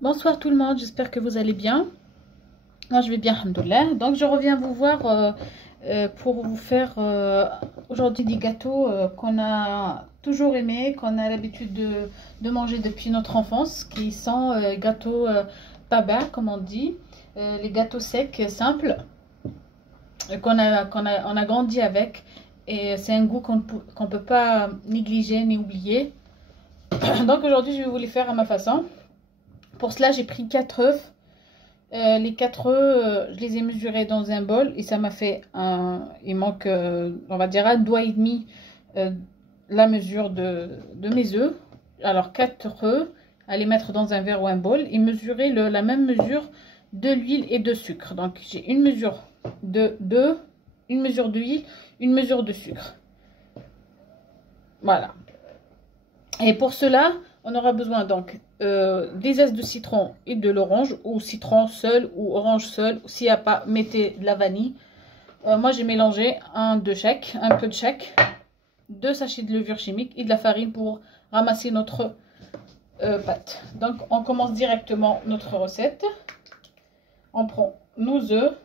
Bonsoir tout le monde, j'espère que vous allez bien. Moi je vais bien, alhamdoulilah. Donc je reviens vous voir pour vous faire aujourd'hui des gâteaux qu'on a toujours aimés, qu'on a l'habitude de manger depuis notre enfance, qui sont gâteaux baba comme on dit, les gâteaux secs simples on a grandi avec, et c'est un goût qu'on peut pas négliger ni oublier. Donc aujourd'hui je vais vous les faire à ma façon. Pour cela, j'ai pris 4 œufs. Les 4 œufs, je les ai mesurés dans un bol et ça m'a fait un... Il manque, on va dire, un doigt et demi la mesure de mes œufs. Alors 4 œufs, à les mettre dans un verre ou un bol et mesurer la même mesure de l'huile et de sucre. Donc j'ai une mesure d'œufs, une mesure d'huile, une mesure de sucre. Voilà. Et pour cela, on aura besoin donc des zestes de citron et de l'orange, ou citron seul ou orange seul. S'il n'y a pas, mettez de la vanille. Moi j'ai mélangé un peu de chaque, 2 sachets de levure chimique et de la farine pour ramasser notre pâte. Donc on commence directement notre recette. On prend nos œufs,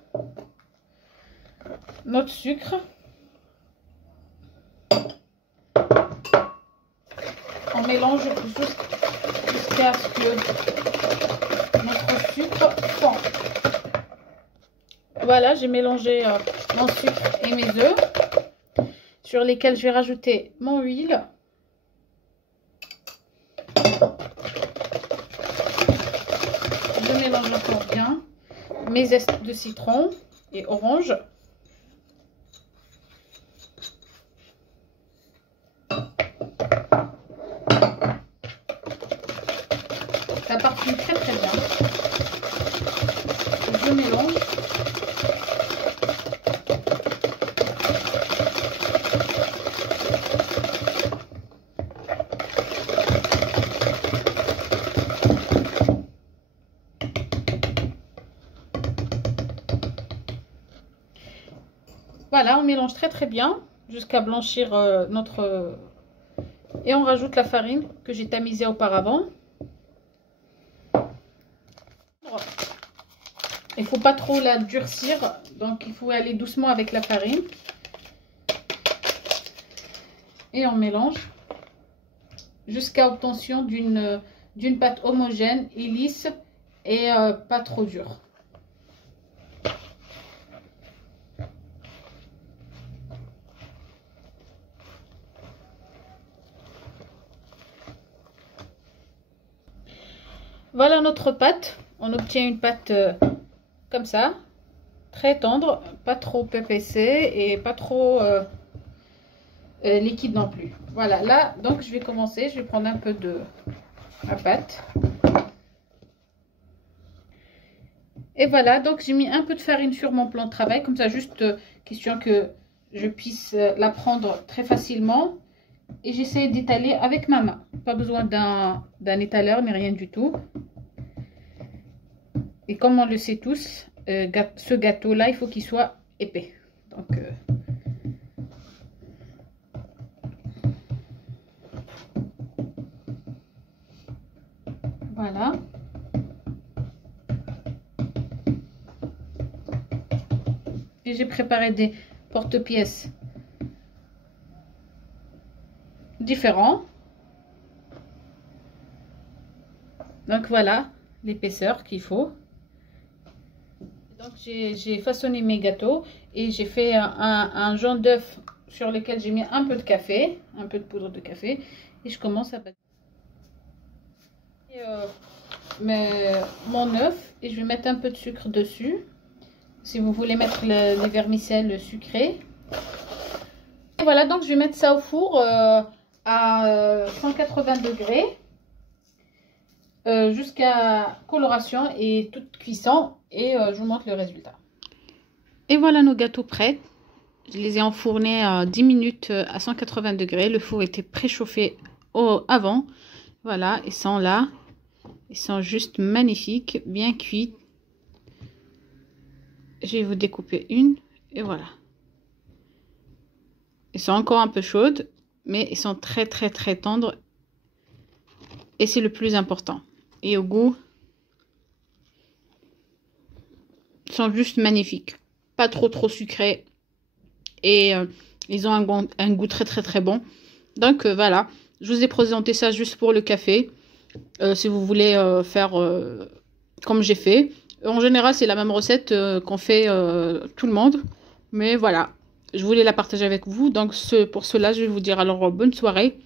notre sucre. On mélange jusqu'à ce que notre sucre fond. Voilà, j'ai mélangé mon sucre et mes œufs, sur lesquels je vais rajouter mon huile. Je mélange encore bien mes zestes de citron et orange. Ça parfume très très bien. Je mélange. Voilà, on mélange très très bien jusqu'à blanchir notre... Et on rajoute la farine que j'ai tamisée auparavant. Il ne faut pas trop la durcir, donc il faut aller doucement avec la farine. Et on mélange jusqu'à obtention d'une pâte homogène et lisse et pas trop dure. Voilà notre pâte. On obtient une pâte comme ça, très tendre, pas trop épaissée et pas trop liquide non plus. Voilà, là, donc je vais commencer. Je vais prendre un peu de la pâte. Et voilà, donc j'ai mis un peu de farine sur mon plan de travail, comme ça, juste question que je puisse la prendre très facilement. Et j'essaie d'étaler avec ma main. Pas besoin d'un étaleur, ni rien du tout. Et comme on le sait tous, ce gâteau-là, il faut qu'il soit épais. Donc, voilà. Et j'ai préparé des porte-pièces différents. Donc voilà l'épaisseur qu'il faut. Donc j'ai façonné mes gâteaux et j'ai fait un jaune d'œuf sur lequel j'ai mis un peu de café, un peu de poudre de café, et je commence à battre mon œuf, et je vais mettre un peu de sucre dessus. Si vous voulez mettre les vermicelles sucrées. Et voilà, donc je vais mettre ça au four à 180 degrés jusqu'à coloration et toute cuisson, et je vous montre le résultat. Et voilà nos gâteaux prêts. Je les ai enfournés 10 minutes à 180 degrés. Le four était préchauffé avant. Voilà, ils sont là. Ils sont juste magnifiques, bien cuits. Je vais vous découper une, et voilà. Ils sont encore un peu chaudes, mais ils sont très très très tendres. Et c'est le plus important. Et au goût, sont juste magnifiques. Pas trop sucrés. Et ils ont un goût très bon. Donc voilà, je vous ai présenté ça juste pour le café. Si vous voulez faire comme j'ai fait. En général, c'est la même recette qu'on fait tout le monde. Mais voilà, je voulais la partager avec vous. Donc pour cela, je vais vous dire alors bonne soirée.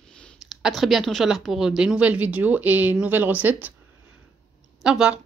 À très bientôt, Inch'Allah, pour des nouvelles vidéos et nouvelles recettes. Au revoir.